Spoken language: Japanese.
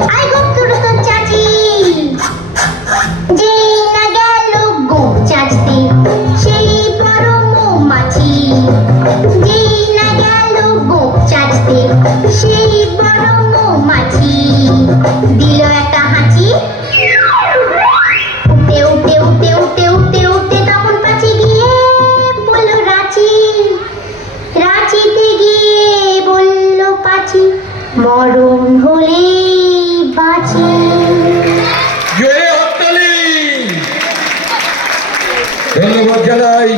I ধন্যবাদ জানাই